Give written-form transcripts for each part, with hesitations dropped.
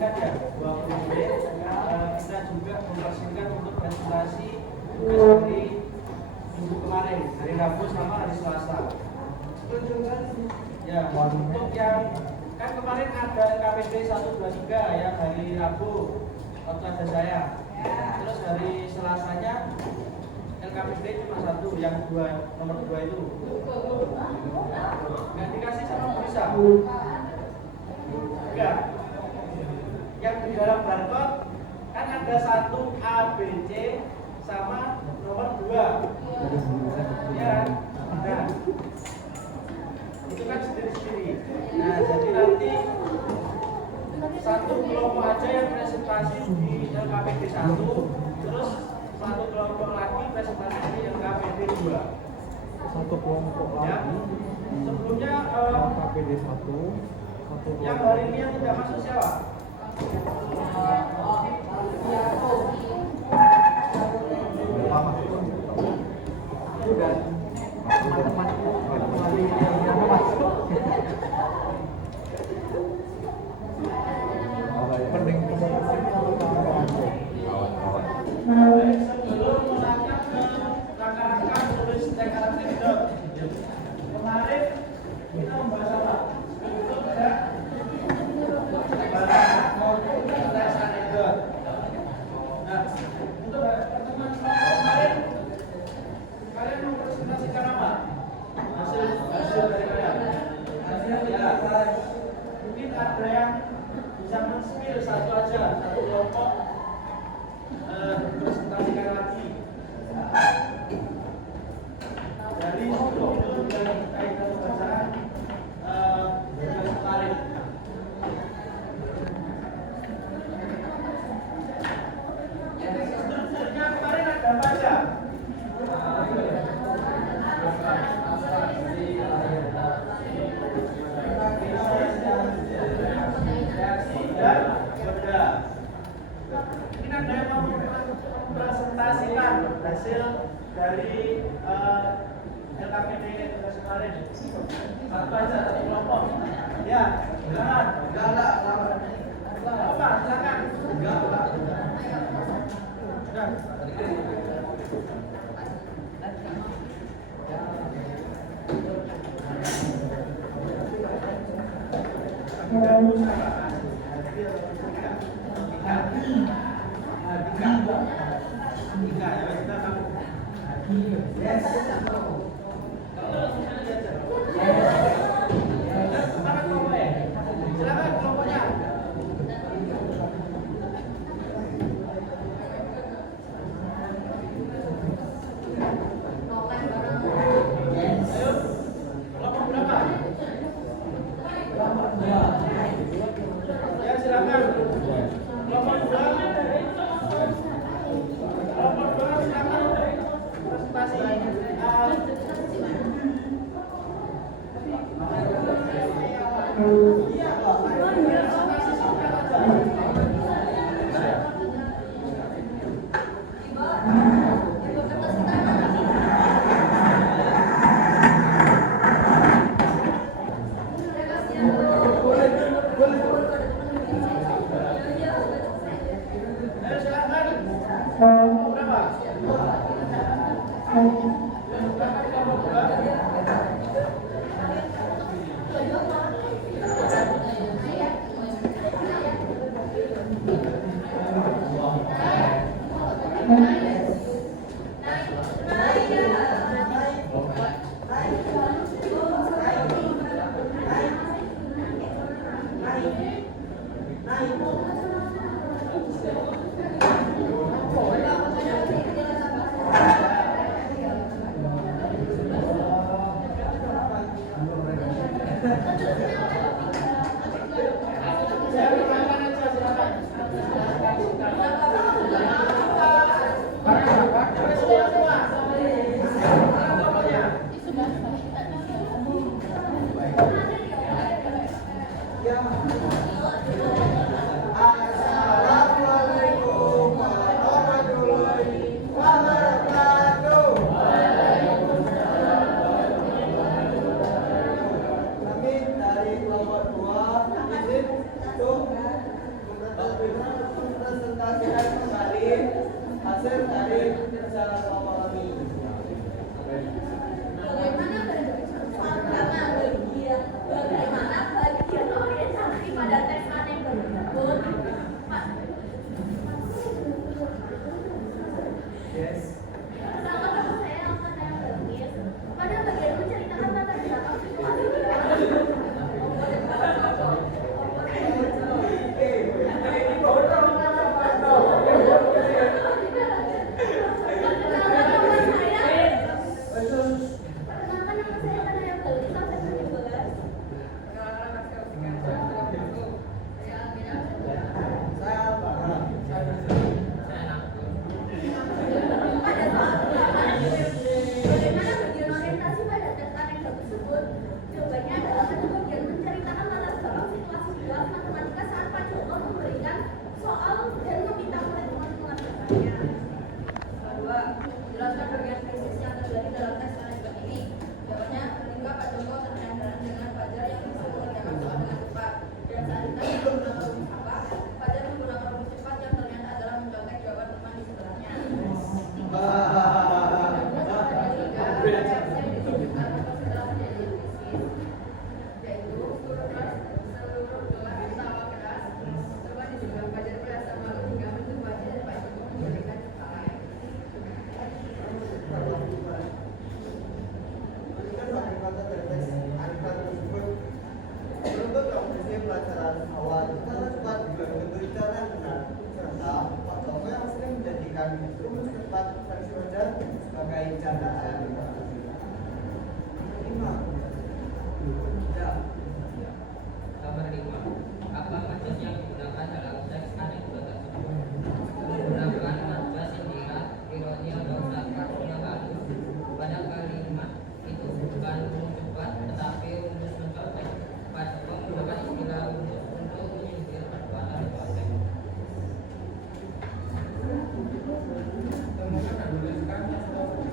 mempersingkat ya 20 menit. Kita juga mempersingkat untuk presentasi tugas dari minggu kemarin, hari Rabu sama hari Selasa. Ya, untuk yang kan kemarin ada KPD 123 ya hari Rabu waktu ada saya. Terus hari Selasanya LKPD cuma satu, yang nomor 2 itu nggak dikasih sama bisa. Enggak. Yang di dalam barcode kan ada 1 A, B, C sama nomor 2 ya. Nah itu kan sendiri-sendiri. Nah jadi nanti satu kelompok aja yang presentasi di LKPD 1, terus satu kelompok lagi presentasi di LKPD 2. Satu kelompok Ya. lagi Sebelumnya LKPD 1, satu yang hari ini yang tidak masuk siapa? dan teman-teman yang masuk pening Sebelum melangkah ke rekan-rekan tulis rekan anekdot. Kemarin kita membahas apa? Untuk tidak tes anekdot. Nah, untuk pertemuan kemarin kalian mempresentasikan apa? Hasil dari kalian. Hasil ya. Mungkin ada yang bisa men-spill satu aja, satu kelompok presentasikan lagi dari sebelum itu dan kaitan bacaan yang kemarin. Strukturnya kemarin ada baca. Reaksi dan beda. Ini ada yang mau presentasikan hasil dari LKPD tugas kemarin. Satu aja, satu kelompok. Ya, silakan. Enggak. Apa? Silakan. Enggak. Silakan kelompoknya. Ayo, kelompok berapa? Ya silakan. Kelompok 2. Kelompok 2 silakan presentasi. Ayo silakan. Kelompok berapa? Silakan kelompok 2. sebenarnya. Kedua, jelaskan bagian krisis yang terjadi dalam teks manajemen ini. Jawabannya, ketika Pak Joko terkait dengan Fajar yang bisa mengerjakan soal dengan cepat. Dan selanjutnya menggunakan rumus apa? Fajar menggunakan rumus cepat yang ternyata adalah mencontek jawaban teman di sebelahnya. Pelajaran awal karena cepat juga berbicara benar serta Pak Joko yang sering menjadikan rumus cepat versi Fajar sebagai candaan. 5. Ya. Nomor 5. Apa majas yang digunakan dalam teks anekdot tersebut? Menggunakan majas sindiran, ironi atau sarkas yang halus pada kalimat itu bukan rumus cepat tetapi rumus mencontek. Pak Joko menggunakan istilah rumus untuk menyindir perbuatan mencontek. Temukan dan tuliskan contoh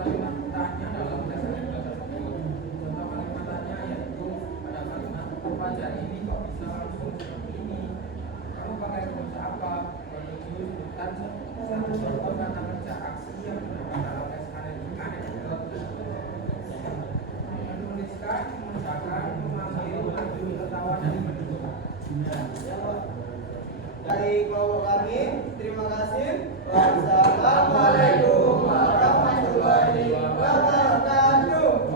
kalimat tanya dalam teks anekdot tersebut. Contoh kalimat tanya yaitu pada kalimat Fajar ini kok bisa langsung seperti ini? Kamu pakai rumus apa? Menuju sebutkan satu contoh kata kerja aksi yang digunakan dalam teks anekdot tersebut. Menuliskan, mengucapkan, memanggil, maju, tertawa, dan menunjukkan. Dari kelompok kami, terima kasih. Wassalamualaikum warahmatullahi wabarakatuh.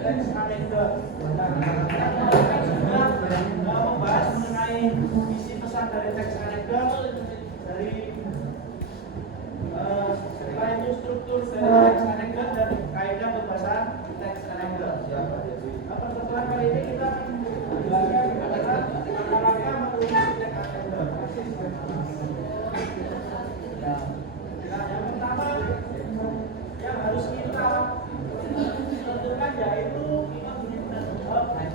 Teks anekdot. Kita membahas mengenai isi pesan dari teks anekdot, dari setelah itu struktur dari teks anekdot dan kaidah pembahasan teks anekdot. Pertemuan kali ini kita akan membahaskan adalah rangka menulis teks anekdot. Yang pertama yang harus kita tentukan yaitu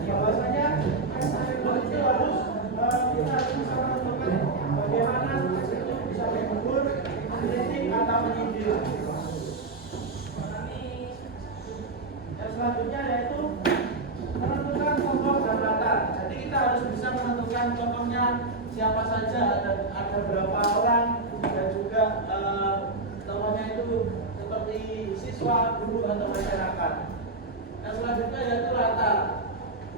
bahwasanya teks anekdot itu harus kita harus bisa menentukan bagaimana teks itu bisa menghibur, kritik atau menyindir. Yang selanjutnya yaitu menentukan tokoh dan latar. Jadi kita harus bisa menentukan tokohnya siapa saja, ada berapa orang, dan juga tokohnya itu seperti siswa, guru atau masyarakat. Yang selanjutnya yaitu latar.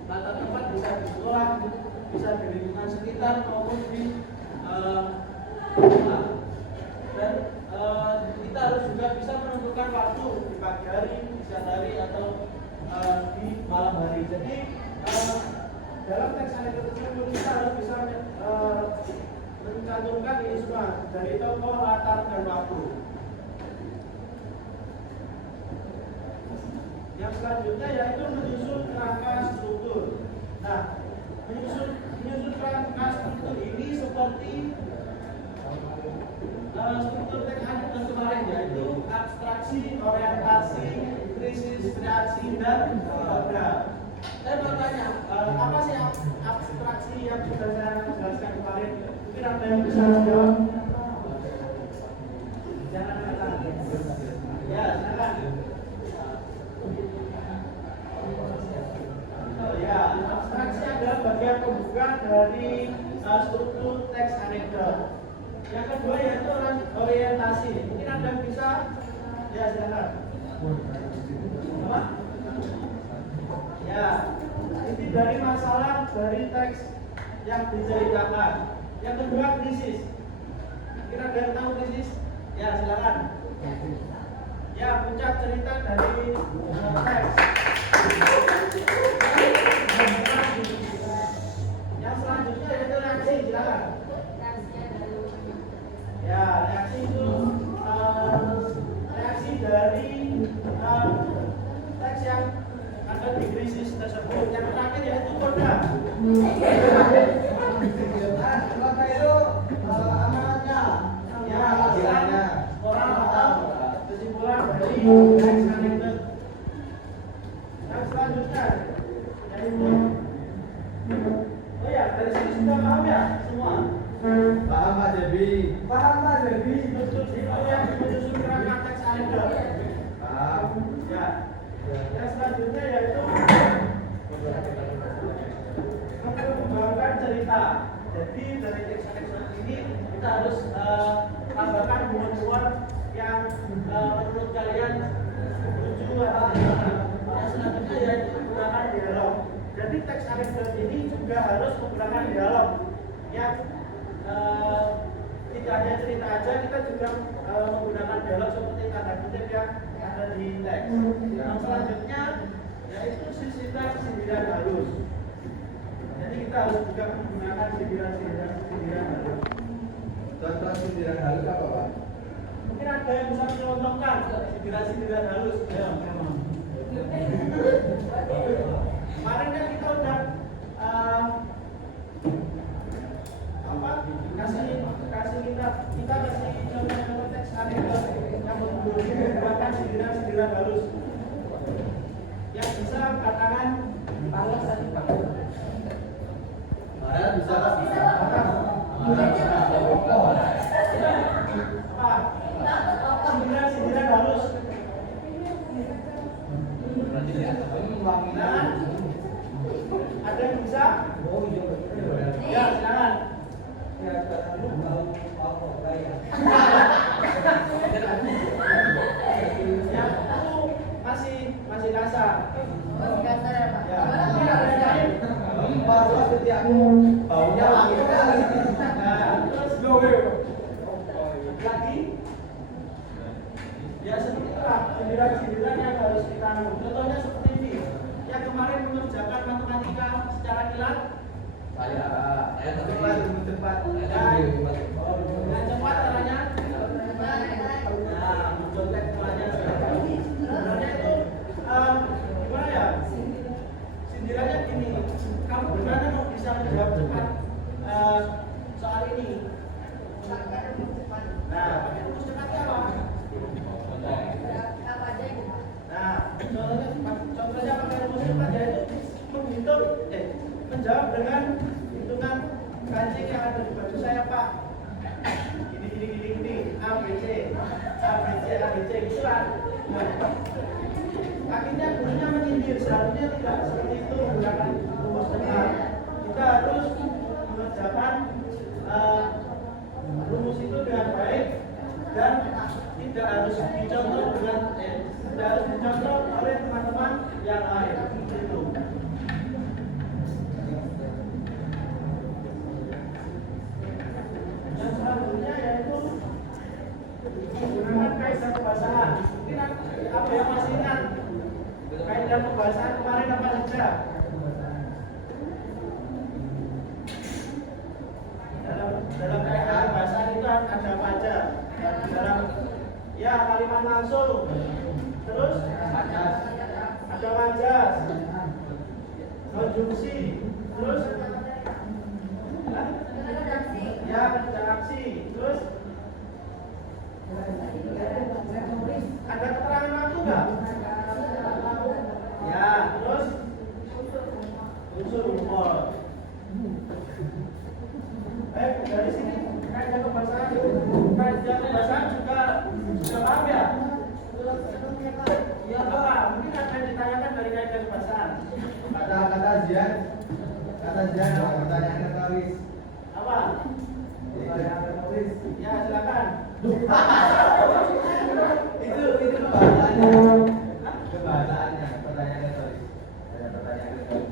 Latar tempat bisa di sekolah, bisa di lingkungan sekitar maupun di rumah. Dan kita harus juga bisa menentukan waktu di pagi hari, di siang hari atau di malam hari. Jadi dalam teks anekdot tersebut kita harus bisa mencantumkan ini semua dari tokoh, latar, dan waktu. Yang selanjutnya yaitu menyusun kerangka struktur. Nah, menyusun kerangka struktur ini seperti struktur teks anekdot kemarin, yaitu abstraksi, orientasi, krisis, reaksi, dan program. Saya mau tanya, apa sih abstraksi yang sudah saya jelaskan kemarin? Mungkin ada yang bisa menjawab? Jangan kata. Ya, silakan. Ya, abstraksi adalah bagian pembuka dari struktur teks anekdot. Yang kedua yaitu orientasi. Mungkin ada yang bisa? Ya, silakan. Apa? Ya, ini dari masalah dari teks yang diceritakan. Yang kedua krisis. Mungkin ada yang tahu krisis? Ya, silakan. Ya, puncak cerita dari teks. Yang selanjutnya yaitu reaksi, silakan. Ya, reaksi itu reaksi dari teks yang ada di krisis tersebut. Yang terakhir yaitu koda. Maka itu amanatnya. Ya, orang atau kesimpulan dari teks anekdot. Yang selanjutnya yaitu, oh ya, dari sini sudah paham ya semua? Paham Pak Debi? Paham Pak Debi? Betul itu yang menyusun kerangka teks anekdot. Paham. Ya. Yang selanjutnya yaitu mengembangkan cerita. Jadi dari teks anekdot ini kita harus tambahkan humor-humor yang menurut kalian lucu atau gimana. Yang selanjutnya yaitu menggunakan dialog. Jadi teks anekdot ini juga harus menggunakan dialog yang tidak hanya cerita aja, kita juga menggunakan dialog seperti tanda kutip yang ada di teks. Yang selanjutnya yaitu sindiran halus. Jadi kita harus juga menggunakan sindiran halus. Contoh sindiran halus apa Pak? Mungkin ada yang bisa mencontohkan sindiran halus. Ya, kemarin kan kita udah kasih contoh teks anekdot yang menggunakan sindiran halus yang bisa katakan balas tadi Pak. Marah bisa Pak? Apa? Sindiran halus. Nah, ada yang bisa? Ya, silakan. Ya, itu masih kasar. Masih kasar ya Pak. Ya, Gimana mungkin kalau ada yang lain. Baru seperti aku. Baunya wangi sekali. Nah, terus lagi. Ya seperti itulah sindiran yang harus kita anu. Contohnya seperti ini. Yang kemarin mengerjakan matematika secara kilat. Saya cepat. Dengan cepat caranya. Nah, mencontek polanya sebenarnya itu gimana ya? Sindirannya gini. Kamu gimana kok bisa menjawab cepat soal ini? Nah, pakai rumus cepatnya apa? Nah, contohnya pakai rumus cepat yaitu menjawab dengan hitungan kancing yang ada di baju saya Pak. Gini, ABC gitu kan. Nah, akhirnya gurunya menyindir, seharusnya tidak seperti itu menggunakan rumus cepat. Kita harus mengerjakan rumus itu dengan baik dan tidak harus dicontoh oleh teman-teman yang lain. Itu. Yang selanjutnya yaitu menggunakan kaidah kebahasaan. Mungkin apa yang masih ingat kaidah kebahasaan kemarin apa saja? Dalam kaidah kebahasaan itu ada apa aja? Dalam ya kalimat langsung, terus ada majas, konjungsi, terus ya interaksi, terus ada keterangan waktu nggak? Ya, terus unsur humor. Dari sini kaidah kebahasaan juga sudah paham ya? Iya apa? Mungkin ada yang ditanyakan dari kaidah kebahasaan. Kata Zian apa pertanyaan retoris? Apa? Pertanyaan retoris. Ya silakan. Itu kebahasaannya. Kebahasaannya pertanyaan retoris. Ada pertanyaan retoris.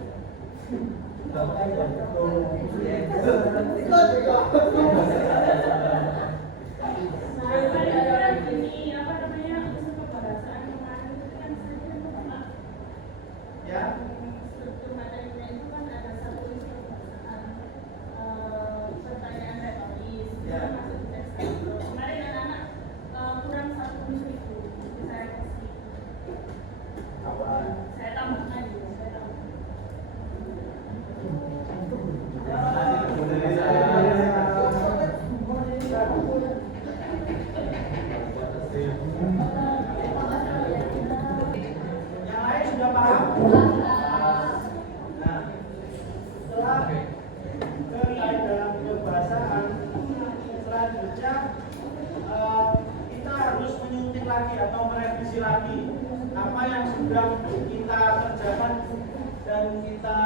Ya. Kemarin anak-anak kurang satu unsur itu, saya kasih. Saya tambahkan juga, saya tambahkan. lagi atau merevisi lagi apa yang sudah kita kerjakan dan kita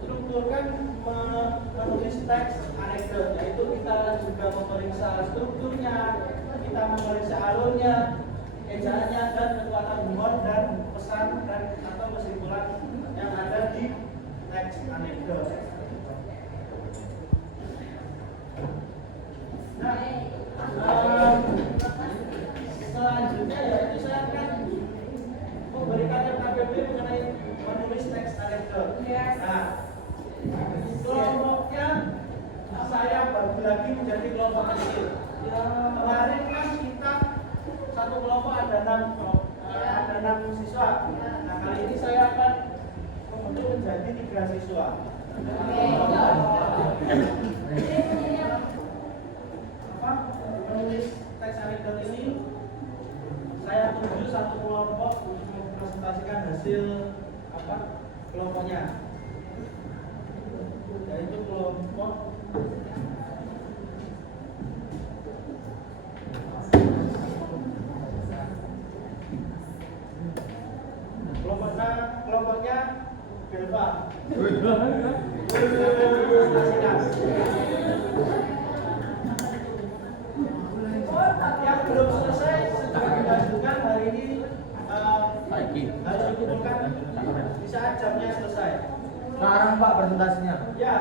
strukturkan menulis teks anekdot, yaitu kita juga memeriksa strukturnya, kita memeriksa alurnya, ejaannya, dan kekuatan humor dan pesan dan atau kesimpulan yang ada di teks anekdot. Nah, selanjutnya yaitu saya akan memberikan KBB mengenai menulis teks anekdot. Nah, kelompoknya saya bagi lagi menjadi kelompok kecil. Kemarin kan kita satu kelompok ada 6 siswa. Nah, kali ini saya akan membentuk menjadi 3 siswa. Menulis teks anekdot ini saya tuju satu kelompok untuk mempresentasikan hasil kelompoknya, yaitu kelompok kelompoknya Belva. Yang belum selesai sedang dilanjutkan hari ini harus dikumpulkan di saat jamnya selesai. Sekarang Pak presentasinya. Ya.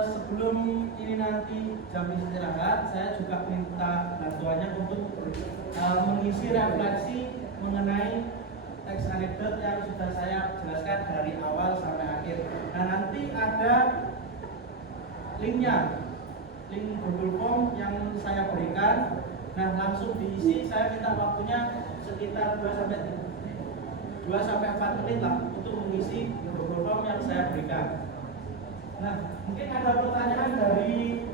Sebelum ini nanti jam istirahat, saya juga minta bantuannya untuk mengisi refleksi mengenai teks anekdot yang sudah saya jelaskan dari awal sampai akhir. Nah, nanti ada linknya, link Google Form yang saya berikan. Nah, langsung diisi. Saya minta waktunya sekitar 2 sampai 4 menit lah untuk mengisi Google Form yang saya berikan. Nah, mungkin ada pertanyaan dari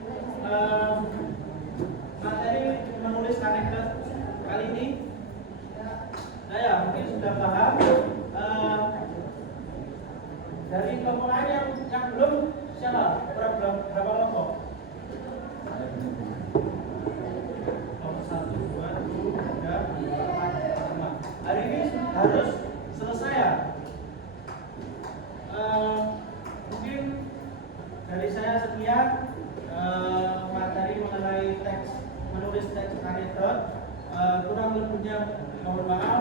materi mengenai teks menulis teks anekdot kurang lebihnya mohon maaf.